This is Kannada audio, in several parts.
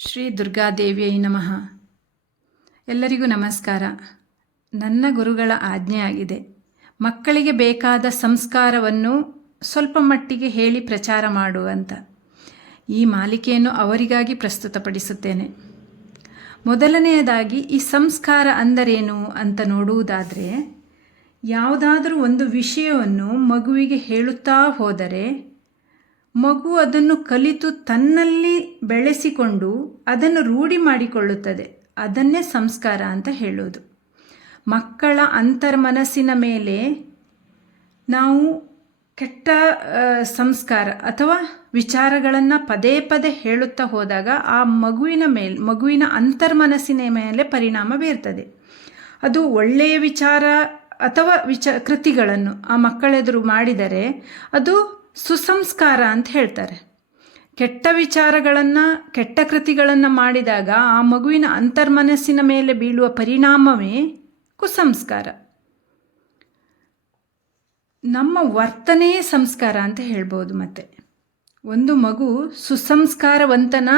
ಶ್ರೀ ದುರ್ಗಾದೇವಿಯೈ ನಮಃ. ಎಲ್ಲರಿಗೂ ನಮಸ್ಕಾರ. ನನ್ನ ಗುರುಗಳ ಆಜ್ಞೆಯಾಗಿದೆ, ಮಕ್ಕಳಿಗೆ ಬೇಕಾದ ಸಂಸ್ಕಾರವನ್ನು ಸ್ವಲ್ಪ ಮಟ್ಟಿಗೆ ಹೇಳಿ ಪ್ರಚಾರ ಮಾಡುವಂತ ಈ ಮಾಲಿಕೆಯನ್ನು ಅವರಿಗಾಗಿ ಪ್ರಸ್ತುತಪಡಿಸುತ್ತೇನೆ. ಮೊದಲನೆಯದಾಗಿ ಈ ಸಂಸ್ಕಾರ ಅಂದರೇನು ಅಂತ ನೋಡುವುದಾದರೆ, ಯಾವುದಾದರೂ ಒಂದು ವಿಷಯವನ್ನು ಮಗುವಿಗೆ ಹೇಳುತ್ತಾ ಹೋದರೆ ಮಗು ಅದನ್ನು ಕಲಿತು ತನ್ನಲ್ಲಿ ಬೆಳೆಸಿಕೊಂಡು ಅದನ್ನು ರೂಢಿ ಮಾಡಿಕೊಳ್ಳುತ್ತದೆ. ಅದನ್ನೇ ಸಂಸ್ಕಾರ ಅಂತ ಹೇಳೋದು. ಮಕ್ಕಳ ಅಂತರ್ಮನಸ್ಸಿನ ಮೇಲೆ ನಾವು ಕೆಟ್ಟ ಸಂಸ್ಕಾರ ಅಥವಾ ವಿಚಾರಗಳನ್ನು ಪದೇ ಪದೇ ಹೇಳುತ್ತಾ ಹೋದಾಗ ಆ ಮಗುವಿನ ಅಂತರ್ಮನಸ್ಸಿನ ಮೇಲೆ ಪರಿಣಾಮ ಬೀರ್ತದೆ. ಅದು ಒಳ್ಳೆಯ ವಿಚಾರ ಅಥವಾ ಕೃತಿಗಳನ್ನು ಆ ಮಕ್ಕಳೆದುರು ಮಾಡಿದರೆ ಅದು ಸುಸಂಸ್ಕಾರ ಅಂತ ಹೇಳ್ತಾರೆ. ಕೆಟ್ಟ ವಿಚಾರಗಳನ್ನು ಕೆಟ್ಟ ಕೃತಿಗಳನ್ನು ಮಾಡಿದಾಗ ಆ ಮಗುವಿನ ಅಂತರ್ಮನಸ್ಸಿನ ಮೇಲೆ ಬೀಳುವ ಪರಿಣಾಮವೇ ಕುಸಂಸ್ಕಾರ. ನಮ್ಮ ವರ್ತನೆಯೇ ಸಂಸ್ಕಾರ ಅಂತ ಹೇಳ್ಬೋದು. ಮತ್ತೆ ಒಂದು ಮಗು ಸುಸಂಸ್ಕಾರವಂತನ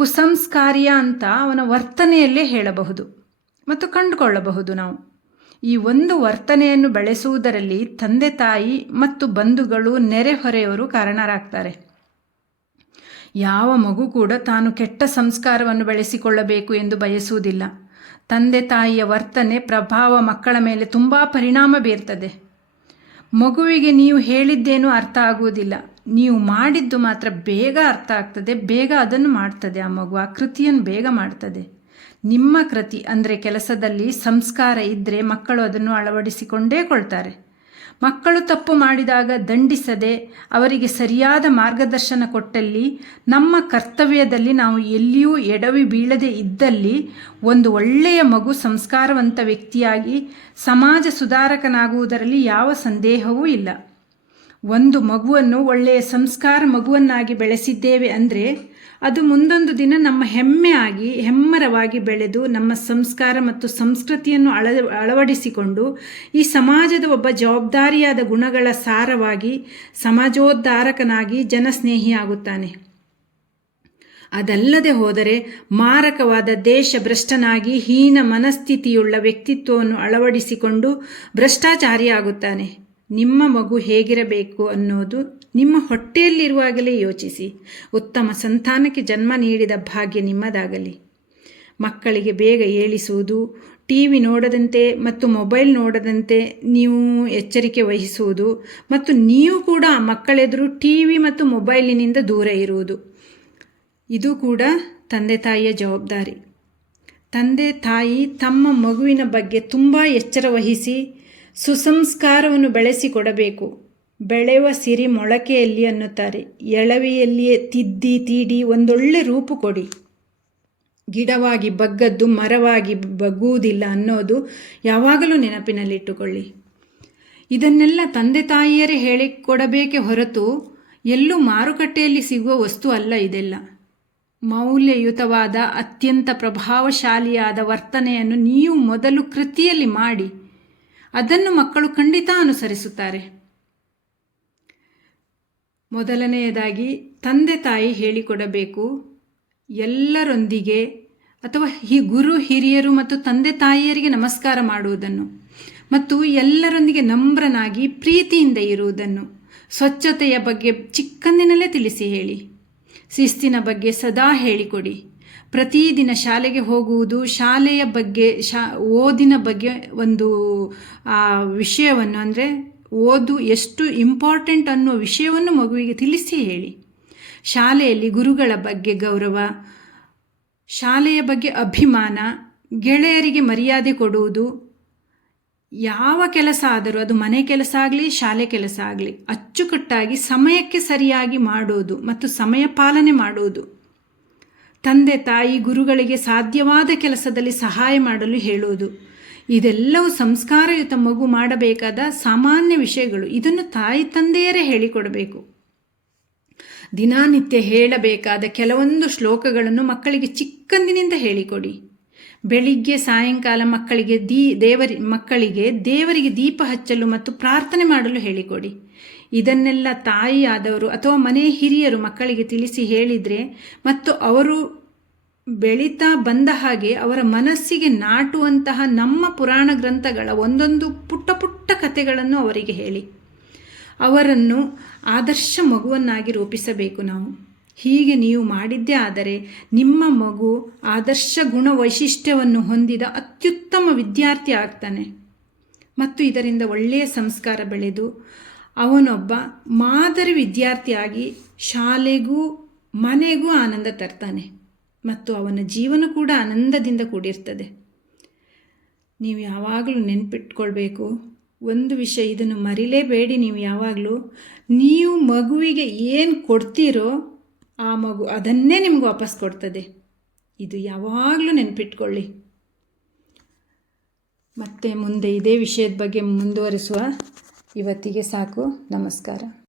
ಕುಸಂಸ್ಕಾರಿಯ ಅಂತ ಅವನ ವರ್ತನೆಯಲ್ಲೇ ಹೇಳಬಹುದು ಮತ್ತು ಕಂಡುಕೊಳ್ಳಬಹುದು. ನಾವು ಈ ಒಂದು ವರ್ತನೆಯನ್ನು ಬೆಳೆಸುವುದರಲ್ಲಿ ತಂದೆ ತಾಯಿ ಮತ್ತು ಬಂಧುಗಳು ನೆರೆಹೊರೆಯವರು ಕಾರಣರಾಗ್ತಾರೆ. ಯಾವ ಮಗು ಕೂಡ ತಾನು ಕೆಟ್ಟ ಸಂಸ್ಕಾರವನ್ನು ಬೆಳೆಸಿಕೊಳ್ಳಬೇಕು ಎಂದು ಬಯಸುವುದಿಲ್ಲ. ತಂದೆ ತಾಯಿಯ ವರ್ತನೆ ಪ್ರಭಾವ ಮಕ್ಕಳ ಮೇಲೆ ತುಂಬ ಪರಿಣಾಮ ಬೀರ್ತದೆ. ಮಗುವಿಗೆ ನೀವು ಹೇಳಿದ್ದೇನೂ ಅರ್ಥ ಆಗುವುದಿಲ್ಲ, ನೀವು ಮಾಡಿದ್ದು ಮಾತ್ರ ಬೇಗ ಅರ್ಥ ಆಗ್ತದೆ, ಬೇಗ ಅದನ್ನು ಮಾಡ್ತದೆ. ಆ ಮಗು ಆ ಕೃತಿಯನ್ನು ಬೇಗ ಮಾಡ್ತದೆ. ನಿಮ್ಮ ಕೃತಿ ಅಂದರೆ ಕೆಲಸದಲ್ಲಿ ಸಂಸ್ಕಾರ ಇದ್ದರೆ ಮಕ್ಕಳು ಅದನ್ನು ಅಳವಡಿಸಿಕೊಂಡೇ ಕೊಳ್ತಾರೆ. ಮಕ್ಕಳು ತಪ್ಪು ಮಾಡಿದಾಗ ದಂಡಿಸದೆ ಅವರಿಗೆ ಸರಿಯಾದ ಮಾರ್ಗದರ್ಶನ ಕೊಟ್ಟಲ್ಲಿ, ನಮ್ಮ ಕರ್ತವ್ಯದಲ್ಲಿ ನಾವು ಎಲ್ಲಿಯೂ ಎಡವಿ ಬೀಳದೆ ಇದ್ದಲ್ಲಿ ಒಂದು ಒಳ್ಳೆಯ ಮಗು ಸಂಸ್ಕಾರವಂತ ವ್ಯಕ್ತಿಯಾಗಿ ಸಮಾಜ ಸುಧಾರಕನಾಗುವುದರಲ್ಲಿ ಯಾವ ಸಂದೇಹವೂ ಇಲ್ಲ. ಒಂದು ಮಗುವನ್ನು ಒಳ್ಳೆಯ ಸಂಸ್ಕಾರ ಮಗುವನ್ನಾಗಿ ಬೆಳೆಸಿದ್ದೇವೆ ಅಂದರೆ ಅದು ಮುಂದೊಂದು ದಿನ ನಮ್ಮ ಹೆಮ್ಮರವಾಗಿ ಬೆಳೆದು ನಮ್ಮ ಸಂಸ್ಕಾರ ಮತ್ತು ಸಂಸ್ಕೃತಿಯನ್ನು ಅಳವಡಿಸಿಕೊಂಡು ಈ ಸಮಾಜದ ಒಬ್ಬ ಜವಾಬ್ದಾರಿಯಾದ ಗುಣಗಳ ಸಾರವಾಗಿ ಸಮಾಜೋದ್ಧಾರಕನಾಗಿ ಜನಸ್ನೇಹಿಯಾಗುತ್ತಾನೆ. ಅದಲ್ಲದೆ ಹೋದರೆ ಮಾರಕವಾದ ದೇಶಭ್ರಷ್ಟನಾಗಿ ಹೀನ ಮನಸ್ಥಿತಿಯುಳ್ಳ ವ್ಯಕ್ತಿತ್ವವನ್ನು ಅಳವಡಿಸಿಕೊಂಡು ಭ್ರಷ್ಟಾಚಾರಿಯಾಗುತ್ತಾನೆ. ನಿಮ್ಮ ಮಗು ಹೇಗಿರಬೇಕು ಅನ್ನೋದು ನಿಮ್ಮ ಹೊಟ್ಟೆಯಲ್ಲಿರುವಾಗಲೇ ಯೋಚಿಸಿ. ಉತ್ತಮ ಸಂತಾನಕ್ಕೆ ಜನ್ಮ ನೀಡಿದ ಭಾಗ್ಯ ನಿಮ್ಮದಾಗಲಿ. ಮಕ್ಕಳಿಗೆ ಬೇಗ ಏಳಿಸುವುದು, ಟಿವಿ ನೋಡದಂತೆ ಮತ್ತು ಮೊಬೈಲ್ ನೋಡದಂತೆ ನೀವು ಎಚ್ಚರಿಕೆ ವಹಿಸುವುದು ಮತ್ತು ನೀವು ಕೂಡ ಮಕ್ಕಳೆದುರು ಟಿವಿ ಮತ್ತು ಮೊಬೈಲಿನಿಂದ ದೂರ ಇರುವುದು, ಇದು ಕೂಡ ತಂದೆ ತಾಯಿಯ ಜವಾಬ್ದಾರಿ. ತಂದೆ ತಾಯಿ ತಮ್ಮ ಮಗುವಿನ ಬಗ್ಗೆ ತುಂಬ ಎಚ್ಚರ ವಹಿಸಿ ಸುಸಂಸ್ಕಾರವನ್ನು ಬೆಳೆಸಿಕೊಡಬೇಕು. ಬೆಳೆಯುವ ಸಿರಿ ಮೊಳಕೆಯಲ್ಲಿ ಅನ್ನುತ್ತಾರೆ. ಎಳವೆಯಲ್ಲಿಯೇ ತಿದ್ದಿ ತೀಡಿ ಒಂದೊಳ್ಳೆ ರೂಪು ಕೊಡಿ. ಗಿಡವಾಗಿ ಬಗ್ಗದ್ದು ಮರವಾಗಿ ಬಗ್ಗುವುದಿಲ್ಲ ಅನ್ನೋದು ಯಾವಾಗಲೂ ನೆನಪಿನಲ್ಲಿಟ್ಟುಕೊಳ್ಳಿ. ಇದನ್ನೆಲ್ಲ ತಂದೆ ತಾಯಿಯರೇ ಹೇಳಿಕೊಡಬೇಕೇ ಹೊರತು ಎಲ್ಲೂ ಮಾರುಕಟ್ಟೆಯಲ್ಲಿ ಸಿಗುವ ವಸ್ತು ಅಲ್ಲ ಇದೆಲ್ಲ. ಮೌಲ್ಯಯುತವಾದ ಅತ್ಯಂತ ಪ್ರಭಾವಶಾಲಿಯಾದ ವರ್ತನೆಯನ್ನು ನೀವು ಮೊದಲು ಕೃತಿಯಲ್ಲಿ ಮಾಡಿ, ಅದನ್ನು ಮಕ್ಕಳು ಖಂಡಿತ ಅನುಸರಿಸುತ್ತಾರೆ. ಮೊದಲನೆಯದಾಗಿ ತಂದೆ ತಾಯಿ ಹೇಳಿಕೊಡಬೇಕು. ಎಲ್ಲರೊಂದಿಗೆ ಅಥವಾ ಗುರು ಹಿರಿಯರು ಮತ್ತು ತಂದೆ ತಾಯಿಯರಿಗೆ ನಮಸ್ಕಾರ ಮಾಡುವುದನ್ನು ಮತ್ತು ಎಲ್ಲರೊಂದಿಗೆ ನಮ್ರನಾಗಿ ಪ್ರೀತಿಯಿಂದ ಇರುವುದನ್ನು, ಸ್ವಚ್ಛತೆಯ ಬಗ್ಗೆ ಚಿಕ್ಕಂದಿನಲ್ಲೇ ತಿಳಿಸಿ ಹೇಳಿ. ಶಿಸ್ತಿನ ಬಗ್ಗೆ ಸದಾ ಹೇಳಿಕೊಡಿ. ಪ್ರತಿದಿನ ಶಾಲೆಗೆ ಹೋಗುವುದು, ಶಾಲೆಯ ಬಗ್ಗೆ ಓದಿನ ಬಗ್ಗೆ ಒಂದು ವಿಷಯವನ್ನು ಅಂದರೆ ಓದು ಎಷ್ಟು ಇಂಪಾರ್ಟೆಂಟ್ ಅನ್ನುವ ವಿಷಯವನ್ನು ಮಗುವಿಗೆ ತಿಳಿಸಿ ಹೇಳಿ. ಶಾಲೆಯಲ್ಲಿ ಗುರುಗಳ ಬಗ್ಗೆ ಗೌರವ, ಶಾಲೆಯ ಬಗ್ಗೆ ಅಭಿಮಾನ, ಗೆಳೆಯರಿಗೆ ಮರ್ಯಾದೆ ಕೊಡುವುದು, ಯಾವ ಕೆಲಸ ಆದರೂ ಅದು ಮನೆ ಕೆಲಸ ಆಗಲಿ ಶಾಲೆ ಕೆಲಸ ಆಗಲಿ ಅಚ್ಚುಕಟ್ಟಾಗಿ ಸಮಯಕ್ಕೆ ಸರಿಯಾಗಿ ಮಾಡುವುದು ಮತ್ತು ಸಮಯ ಪಾಲನೆ ಮಾಡುವುದು. ತಂದೆ ತಾಯಿ ಗುರುಗಳಿಗೆ ಸಾಧ್ಯವಾದ ಕೆಲಸದಲ್ಲಿ ಸಹಾಯ ಮಾಡಲು ಹೇಳುವುದು. ಇದೆಲ್ಲವೂ ಸಂಸ್ಕಾರಯುತ ಮಗು ಮಾಡಬೇಕಾದ ಸಾಮಾನ್ಯ ವಿಷಯಗಳು. ಇದನ್ನು ತಾಯಿ ತಂದೆಯರೇ ಹೇಳಿಕೊಡಬೇಕು. ದಿನನಿತ್ಯ ಹೇಳಬೇಕಾದ ಕೆಲವೊಂದು ಶ್ಲೋಕಗಳನ್ನು ಮಕ್ಕಳಿಗೆ ಚಿಕ್ಕಂದಿನಿಂದ ಹೇಳಿಕೊಡಿ. ಬೆಳಿಗ್ಗೆ ಸಾಯಂಕಾಲ ಮಕ್ಕಳಿಗೆ ದೇವರಿಗೆ ದೀಪ ಹಚ್ಚಲು ಮತ್ತು ಪ್ರಾರ್ಥನೆ ಮಾಡಲು ಹೇಳಿಕೊಡಿ. ಇದನ್ನೆಲ್ಲ ತಾಯಿಯಾದವರು ಅಥವಾ ಮನೆ ಹಿರಿಯರು ಮಕ್ಕಳಿಗೆ ತಿಳಿಸಿ ಹೇಳಿದರೆ ಮತ್ತು ಅವರು ಬೆಳೀತಾ ಬಂದ ಹಾಗೆ ಅವರ ಮನಸ್ಸಿಗೆ ನಾಟುವಂತಹ ನಮ್ಮ ಪುರಾಣ ಗ್ರಂಥಗಳ ಒಂದೊಂದು ಪುಟ್ಟ ಪುಟ್ಟ ಕಥೆಗಳನ್ನು ಅವರಿಗೆ ಹೇಳಿ ಅವರನ್ನು ಆದರ್ಶ ಮಗುವನ್ನಾಗಿ ರೂಪಿಸಬೇಕು ನಾವು. ಹೀಗೆ ನೀವು ಮಾಡಿದ್ದೇ ಆದರೆ ನಿಮ್ಮ ಮಗು ಆದರ್ಶ ಗುಣ ವೈಶಿಷ್ಟ್ಯವನ್ನು ಹೊಂದಿದ ಅತ್ಯುತ್ತಮ ವಿದ್ಯಾರ್ಥಿ ಆಗ್ತಾನೆ ಮತ್ತು ಇದರಿಂದ ಒಳ್ಳೆಯ ಸಂಸ್ಕಾರ ಬೆಳೆದು ಅವನೊಬ್ಬ ಮಾದರಿ ವಿದ್ಯಾರ್ಥಿಯಾಗಿ ಶಾಲೆಗೂ ಮನೆಗೂ ಆನಂದ ತರ್ತಾನೆ ಮತ್ತು ಅವನ ಜೀವನ ಕೂಡ ಆನಂದದಿಂದ ಕೂಡಿರ್ತದೆ. ನೀವು ಯಾವಾಗಲೂ ನೆನಪಿಟ್ಕೊಳ್ಬೇಕು ಒಂದು ವಿಷಯ, ಇದನ್ನು ಮರಿಲೇಬೇಡಿ. ನೀವು ಯಾವಾಗಲೂ ನೀವು ಮಗುವಿಗೆ ಏನು ಕೊಡ್ತೀರೋ ಆ ಮಗು ಅದನ್ನೇ ನಿಮ್ಗೆ ವಾಪಸ್ ಕೊಡ್ತದೆ. ಇದು ಯಾವಾಗಲೂ ನೆನಪಿಟ್ಕೊಳ್ಳಿ. ಮತ್ತೆ ಮುಂದೆ ಇದೇ ವಿಷಯದ ಬಗ್ಗೆ ಮುಂದುವರಿಸುವ. ಇವತ್ತಿಗೆ ಸಾಕು. ನಮಸ್ಕಾರ.